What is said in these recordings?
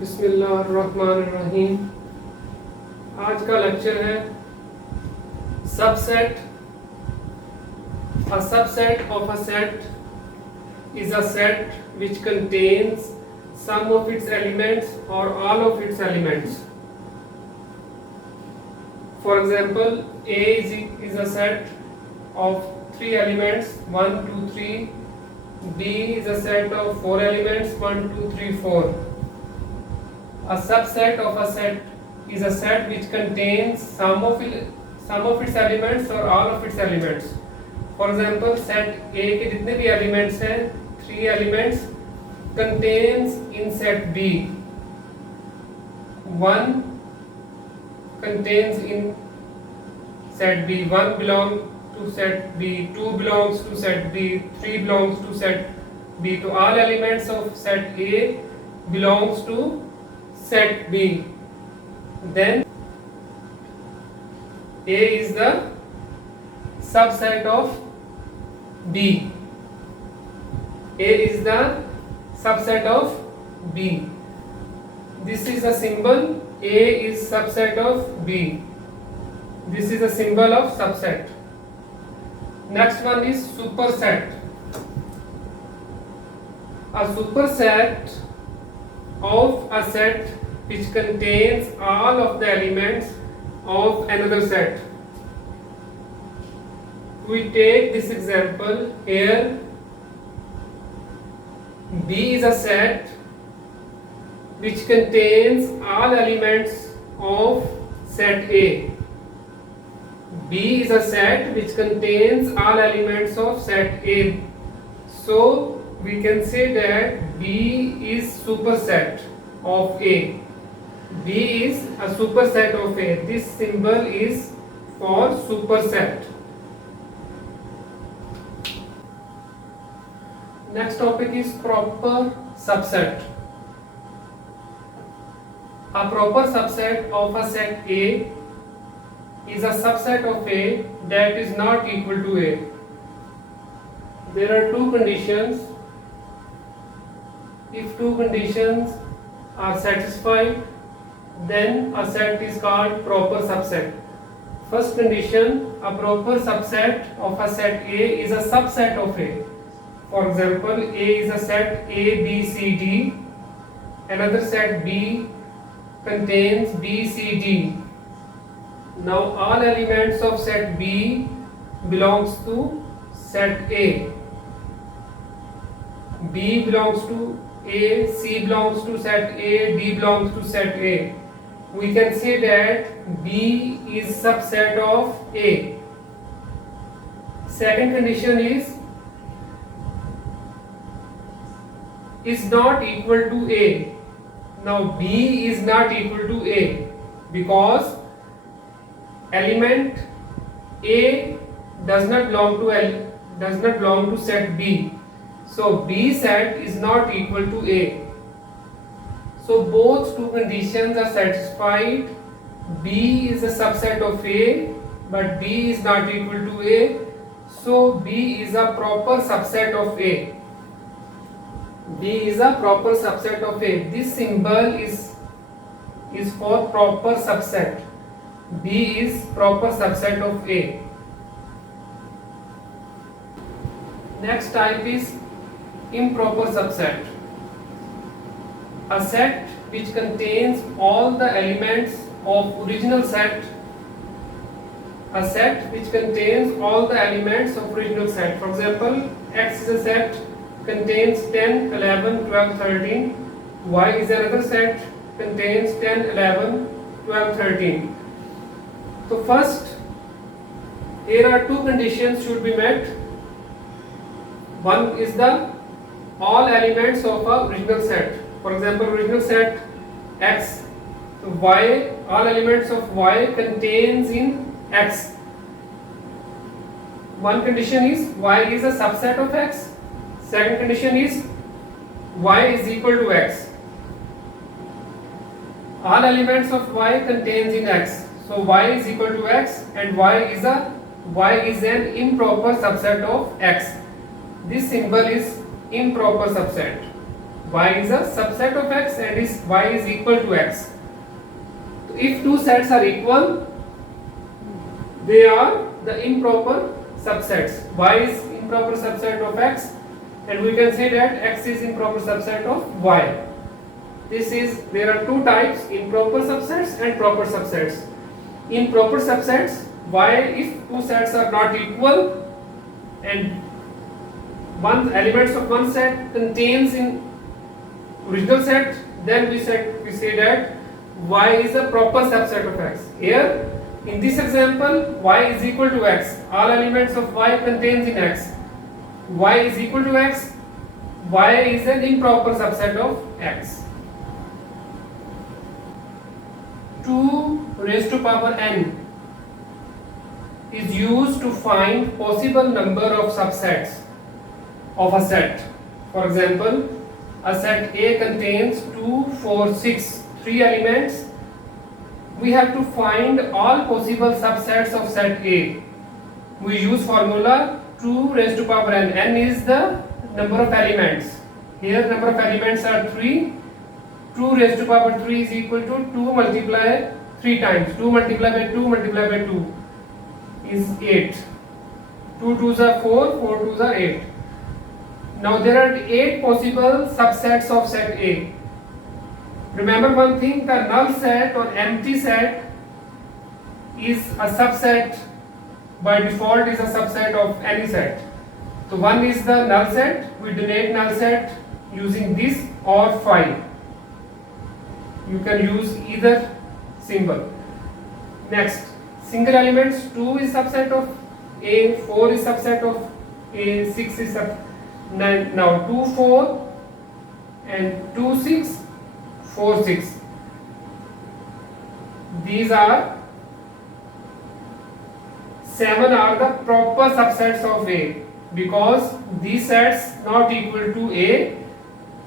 बिस्मिल्लाहिर्रहमानिर्रहीम। आज का लेक्चर है subset. A subset of a set is a set which contains some of its elements or all of its elements. For example, A is a set of 3 elements 1, 2, 3. B is a set of 4 elements 1, 2, 3, 4. A subset of a set is a set which contains some of its elements or all of its elements. For example, set A के जितने भी elements हैं 3 elements contains in set B 1 contains in set B, 1 belongs to set B, 2 belongs to set B, 3 belongs to set B. So all elements of set A belongs to set B. Then A is the subset of B. A is the subset of B. This is a symbol. A is subset of B. This is a symbol of subset. Next one is superset. A superset of a set which contains all of the elements of another set. We take this example here. B is a set which contains all elements of set A. B is a set which contains all elements of set A. So we can say that B is superset of A. B is a superset of A. This symbol is for superset. Next topic is proper subset. A proper subset of a set A is a subset of A that is not equal to A. There are two conditions. If two conditions are satisfied, then a set is called proper subset. First condition, a proper subset of a set A is a subset of A. For example, A is a set A, B, C, D. Another set B contains B, C, D. Now all elements of set B belongs to set A. B belongs to A, C belongs to set A, D belongs to set A. We can say that B is subset of A. Second condition is not equal to A. Now B is not equal to A because element A does not belong to set B. So B set is not equal to A. So both two conditions are satisfied. B is a subset of A, but B is not equal to A. So B is a proper subset of A. B is a proper subset of A. This symbol is for proper subset. B is proper subset of A. Next type is improper subset. A set which contains all the elements of original set. A set which contains all the elements of original set. For example, X is a set contains 10, 11, 12, 13. Y is another set contains 10, 11, 12, 13. So first, here are two conditions should be met. One is the all elements of a original set. For example, original set X. So Y, all elements of Y contains in X. One condition is Y is a subset of X. Second condition is Y is equal to X. All elements of Y contains in X. So Y is equal to X and Y is an improper subset of X. This symbol is improper subset. Y is a subset of X and is Y is equal to X. So if two sets are equal, they are the improper subsets. Y is improper subset of X, and we can say that X is improper subset of Y. There are two types, improper subsets and proper subsets. Improper subsets, Y, if two sets are not equal and one elements of one set contains in original set, then we say that Y is a proper subset of X. Here in this example, Y is equal to X. All elements of Y contains in X. Y is equal to X. Y is an improper subset of X. 2 raised to power n is used to find possible number of subsets of a set. For example, a set A contains 2, 4, 6, 3 elements. We have to find all possible subsets of set A. We use formula 2 raised to power n. N is the number of elements. Here number of elements are 3. 2 raised to power 3 is equal to 2 multiply 3 times. 2 multiplied by 2 multiplied by 2 is 8. 2 2s are 4, 4 2s are 8. Now there are 8 possible subsets of set A. Remember one thing, the null set or empty set is a subset, by default is a subset of any set. So one is the null set, we denote null set using this or 5. You can use either symbol. Next, single elements, 2 is subset of A, 4 is subset of A, 6 is now 2 4 and 2 6, 4 6. These are 7 are the proper subsets of A, because these sets not equal to A,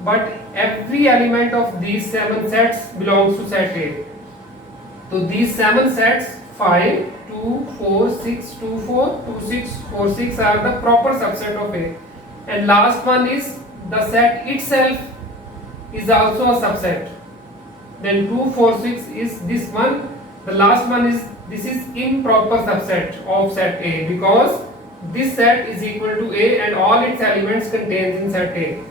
but every element of these 7 sets belongs to set A. So these 7 sets 5, 2, 4, 6, 2, 4, 2, 6, 4, 6 are the proper subset of A. And last one is the set itself is also a subset. Then 2, 4, 6 is this one. The last one is, this is improper subset of set A, because this set is equal to A and all its elements contains in set A.